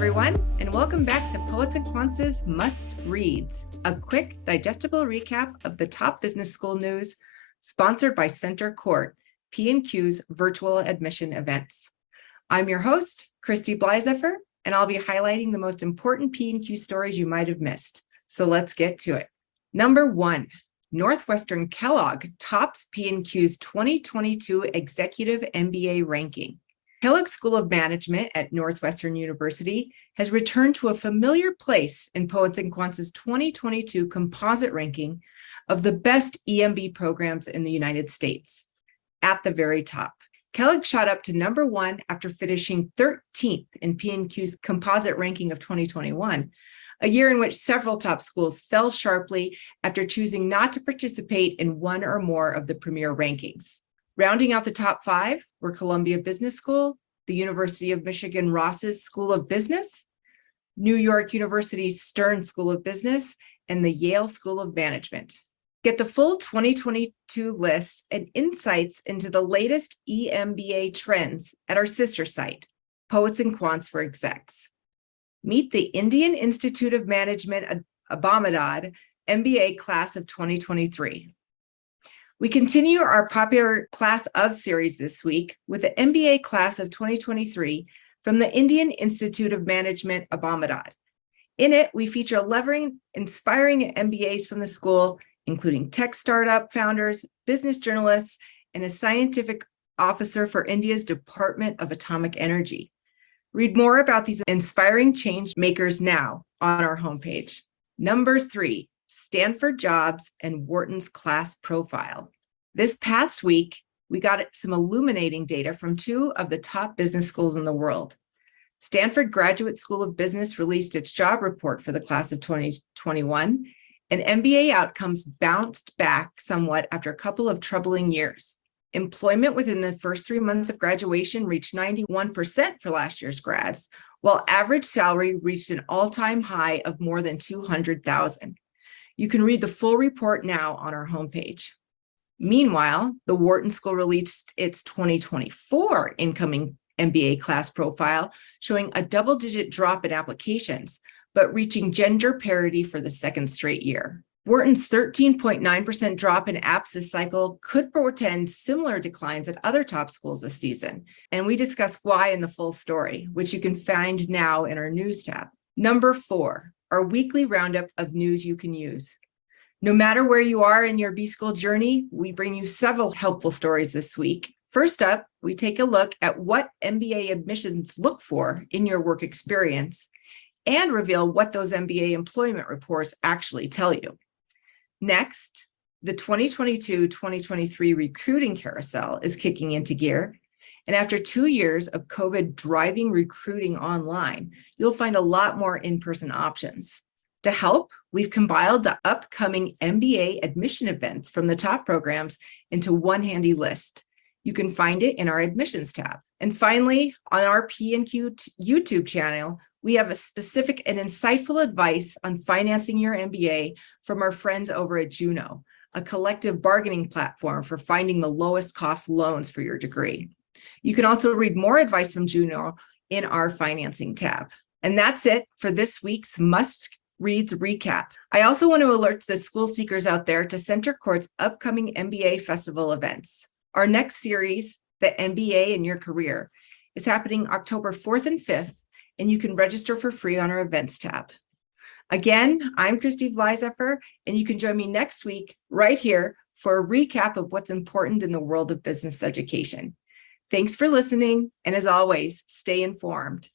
everyone, and welcome back to Poets and Quants' Must Reads, a quick, digestible recap of the top business school news, sponsored by Center Court, P&Q's virtual admission events. I'm your host, Christy Blyzeffer, and I'll be highlighting the most important P&Q stories you might have missed. So let's get to it. Number 1, Northwestern Kellogg tops P&Q's 2022 Executive MBA ranking. Kellogg School of Management at Northwestern University has returned to a familiar place in Poets and Quants' 2022 composite ranking of the best EMBA programs in the United States. At the very top, Kellogg shot up to number 1 after finishing 13th in P&Q's composite ranking of 2021, a year in which several top schools fell sharply after choosing not to participate in one or more of the premier rankings. Rounding out the top 5 were Columbia Business School, the University of Michigan Ross's School of Business, New York University's Stern School of Business, and the Yale School of Management. Get the full 2022 list and insights into the latest EMBA trends at our sister site, Poets and Quants for Execs. Meet the Indian Institute of Management Ahmedabad MBA class of 2023. We continue our popular class of series this week with the MBA class of 2023 from the Indian Institute of Management Ahmedabad. In it, we feature 11 inspiring MBAs from the school, including tech startup founders, business journalists, and a scientific officer for India's Department of Atomic Energy. Read more about these inspiring change makers now on our homepage. Number 3, Stanford Jobs and Wharton's Class Profile. This past week, we got some illuminating data from 2 of the top business schools in the world. Stanford Graduate School of Business released its job report for the class of 2021, and MBA outcomes bounced back somewhat after a couple of troubling years. Employment within the first 3 months of graduation reached 91% for last year's grads, while average salary reached an all-time high of more than $200,000. You can read the full report now on our homepage. Meanwhile, the Wharton School released its 2024 incoming MBA class profile, showing a double-digit drop in applications, but reaching gender parity for the 2nd straight year. Wharton's 13.9% drop in apps this cycle could portend similar declines at other top schools this season, and we discuss why in the full story, which you can find now in our news tab. Number 4, our weekly roundup of news you can use. No matter where you are in your B-School journey, we bring you several helpful stories this week. First up, we take a look at what MBA admissions look for in your work experience and reveal what those MBA employment reports actually tell you. Next, the 2022-2023 recruiting carousel is kicking into gear. And after 2 years of COVID driving recruiting online, you'll find a lot more in-person options. To help, we've compiled the upcoming MBA admission events from the top programs into one handy list. You can find it in our admissions tab. And finally, on our P&Q YouTube channel, we have a specific and insightful advice on financing your MBA from our friends over at Juno, a collective bargaining platform for finding the lowest cost loans for your degree. You can also read more advice from Juno in our financing tab. And that's it for this week's Must Reads recap. I also want to alert the school seekers out there to Center Court's upcoming MBA festival events. Our next series, the MBA in Your Career, is happening October 4th and 5th, and you can register for free on our events tab. Again, I'm Christy Blyzeffer, and you can join me next week right here for a recap of what's important in the world of business education. Thanks for listening, and as always, stay informed.